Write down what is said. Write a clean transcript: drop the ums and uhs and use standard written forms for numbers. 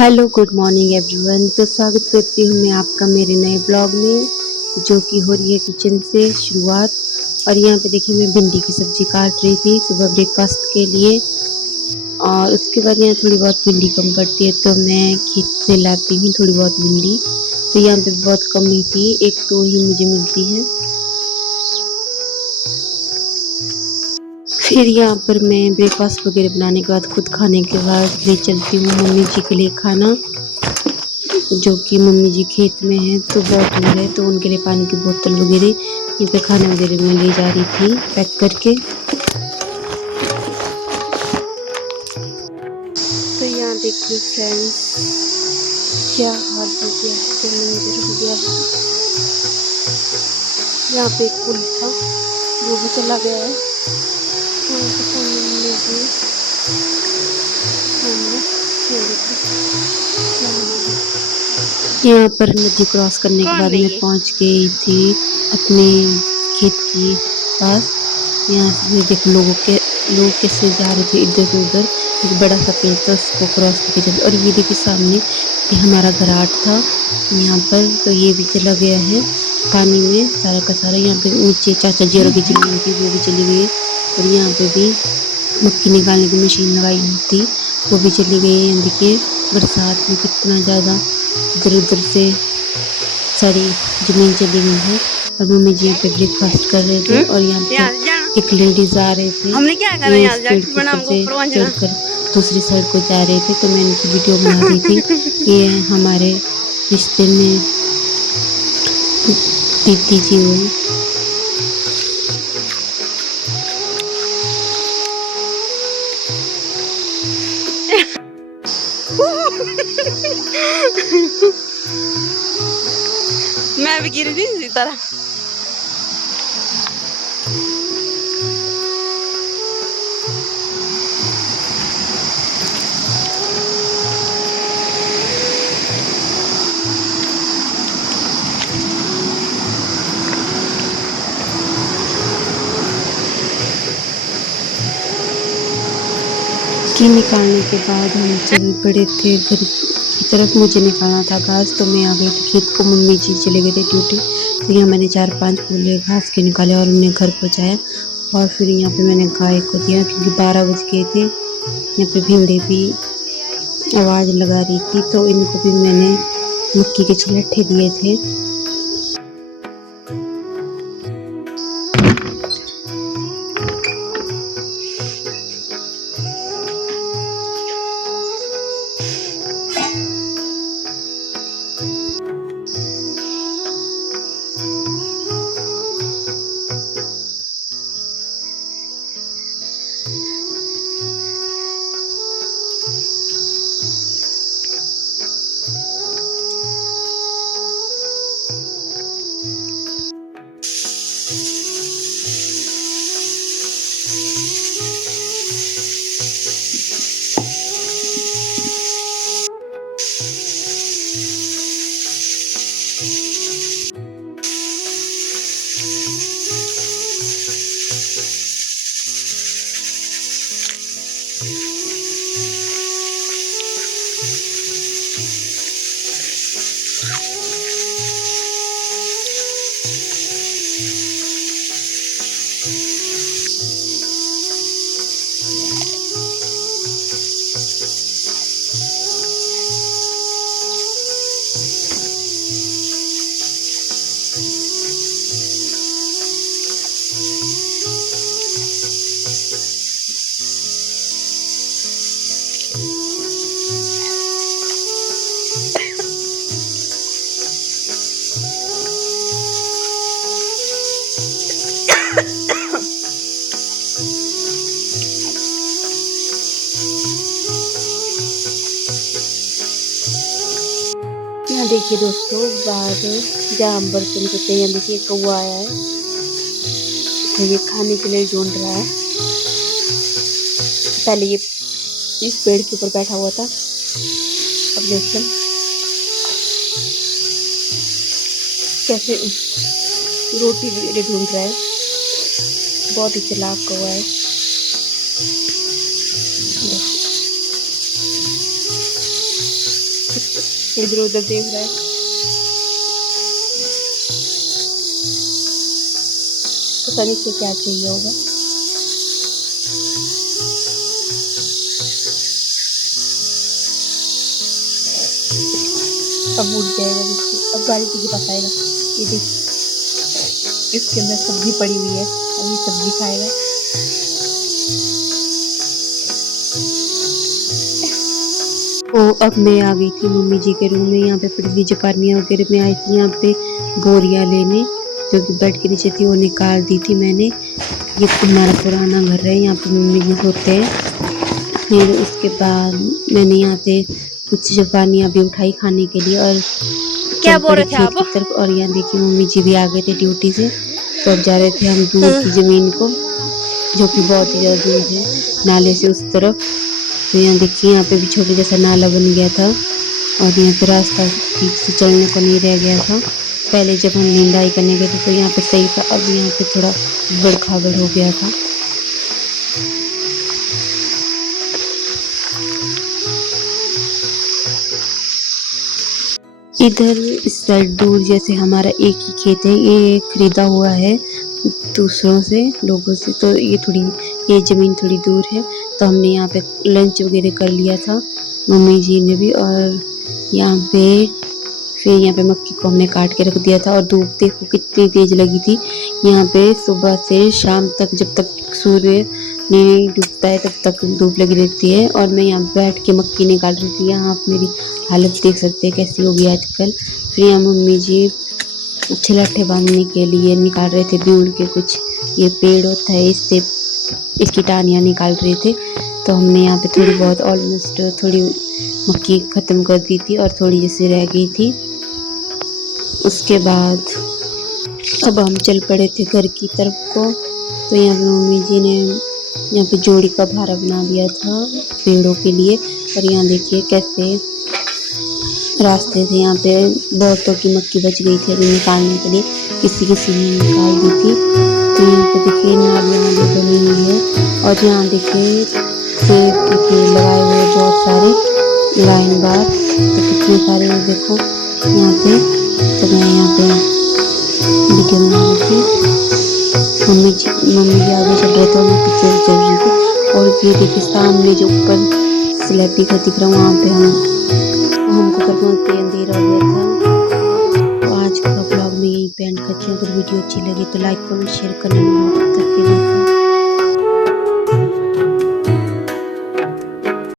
Hello good morning everyone. तो स्वागत करती हूँ मैं आपका मेरे नए ब्लॉग में, जो कि हो रही है किचन से शुरुआत। और यहाँ पे देखिए मैं भिंडी की सब्जी काट रही थी सुबह ब्रेकफास्ट के लिए। और उसके बाद यहाँ थोड़ी बहुत भिंडी कम पड़ती है तो मैं खेत से लाती हूँ थोड़ी बहुत भिंडी। तो यहाँ पे बहुत कम ही थी, एक दो ही मुझे मिलती है। फिर यहाँ पर मैं ब्रेकफास्ट वगैरह बनाने के बाद खुद खाने के बाद ले चलती हूँ मम्मी जी के लिए खाना, जो कि मम्मी जी खेत में हैं तो बहुत दूर है, तो उनके लिए पानी की बोतल वगैरह यहाँ पे खाने वगैरह में ले जा रही थी पैक करके। तो यहाँ देखिए फ्रेंड्स क्या हाल हो गया है, क्या मंजर हो गया है। यहाँ पे एक पुल था वो भी चला गया है। यहाँ पे सामने यहाँ पर नदी क्रॉस करने के बाद मैं पहुँच गई थी अपने खेत के पास। यहाँ से देखो लोग कैसे जा रहे थे इधर से उधर। एक बड़ा सा पेड़ था उसको क्रॉस करके चले, और ये देखिए सामने ये हमारा घराट था यहाँ पर, तो ये भी चला गया है पानी में सारा का सारा। यहाँ पे नीचे चाचा जी और की जमीन थी वो भी चली गई है, और यहाँ पे भी मक्की निकालने की मशीन लगाई हुई थी वो भी चली गई है। देखिए बरसात में कितना ज़्यादा इधर उधर से सारी ज़मीन चली गई है। और मम्मी जी यहाँ पे ब्रेकफास्ट कर रहे थे, और यहाँ पे एक लेडीज आ रहे थे, ये इस पेड़ के ऊपर से चढ़कर दूसरी साइड को जा रहे थे, तो मैंने उनकी वीडियो बना दी थी। ये हमारे रिश्ते में दीदी जी हुए। मैं भी गिर थी इसी तरह। की निकालने के बाद हम चल पड़े थे घर की तरफ। मुझे निकालना था घास तो मैं आ गई थी खेत को, मम्मी जी चले गए थे ड्यूटी। तो यहाँ मैंने 4-5 फूले घास के निकाले और उन्हें घर पहुँचाया। और फिर यहाँ पे मैंने गाय को दिया क्योंकि 12 बज गए थे। यहाँ पे भीड़े भी आवाज़ लगा रही थी, तो इनको भी मैंने मक्की के छिलट्टे दिए थे। यहाँ देखिए दोस्तों बाहर जहाँ हम बर्तन करते हैं, यहाँ देखिए कौवा आया है, तो ये खाने के लिए ढूंढ रहा है। पहले ये इस पेड़ के ऊपर बैठा हुआ था, अब देखिए कैसे रोटी वगैरह ढूंढ रहा है। बहुत ही चालाक कौवा है। इधर उधर देख रहा है। पता नहीं इसे क्या चाहिए होगा। अब उड़ जाएगा देखिए, अब गाड़ी के पास आएगा। ये देख, इसके अंदर सब्जी पड़ी हुई है, अभी सब्जी खाएगा। तो अब मैं आ गई थी मम्मी जी के रूम में। यहाँ पे पृथ्वी जपानिया वगैरह में आई थी यहाँ पे बोरियां लेने, जो कि बेड के नीचे थी, वो निकाल दी थी मैंने। ये हमारा पुराना घर है, यहाँ पे मम्मी जी होते हैं। फिर उसके बाद मैंने यहाँ पे कुछ जापानियाँ भी उठाई खाने के लिए और क्या चल बोल पड़े रहे थे खेत आप? की तरफ। और यहाँ देखिए मम्मी जी भी आ गए थे ड्यूटी से, तो अब जा रहे थे हम दूर की ज़मीन को, जो कि बहुत ही ज़्यादा दूर है नाले से उस तरफ। तो यहाँ देखिए यहाँ पे भी छोटे जैसा नाला बन गया था और यहाँ पे रास्ता ठीक से चलने को नहीं रह गया था। पहले जब हम निंदाई करने गए थे तो यहाँ पे सही था, अब यहाँ पे थोड़ा उबड़ खाबड़ हो गया था। इधर इस साइड दूर जैसे हमारा एक ही खेत है, ये खरीदा हुआ है दूसरों से, लोगों से, तो ये ज़मीन थोड़ी दूर है। तो हमने यहाँ पे लंच वगैरह कर लिया था मम्मी जी ने भी। और यहाँ पे फिर यहाँ पे मक्की को हमने काट के रख दिया था। और धूप देखो कितनी तेज़ लगी थी यहाँ पे, सुबह से शाम तक, जब तक सूर्य नहीं डूबता है तब तक धूप लगी रहती है। और मैं यहाँ बैठ के मक्की निकाल रही थी। यहाँ आप मेरी हालत देख सकते हैं कैसी होगी आजकल। फिर यहाँ मम्मी जी छिलट्ठे बांधने के लिए निकाल रहे थे बीउड़ के कुछ, ये पेड़ होता है इससे इसकी टाहनियाँ निकाल रहे थे। तो हमने यहाँ पे थोड़ी बहुत ऑलमोस्ट थोड़ी मक्की ख़त्म कर दी थी और थोड़ी जैसे रह गई थी। उसके बाद अब हम चल पड़े थे घर की तरफ को। तो यहाँ पे मम्मी जी ने यहाँ पे जोड़ी का भारा बना दिया था पेड़ों के लिए। और यहाँ देखिए कैसे रास्ते थे, यहाँ पे बहुतों की मक्की बच गई थी अभी निकालने के लिए, किसी किसी ने निकाल दी थी। तो यहाँ पे देखिए नालियाँ बनी हुई है। और यहाँ देखिए सेब के पेड़ लगाए हुए बहुत सारे लाइन बार, तो कितने सारे देखो यहाँ पे। तो मैं यहाँ पे वीडियो बना रही थी, मम्मी जी आगे चल रहे थे और मैं पीछे चल रही थी। और ये देखिए सामने जो ऊपर स्लैब भी दिख रहा है, वहाँ पे हमको कर पहुँचते अंधेरा हो गया था। तो आज का ब्लॉग में यही पेंट करती हूँ। अगर वीडियो अच्छी लगे तो लाइक कमेंट शेयर करना। तब तक के लिए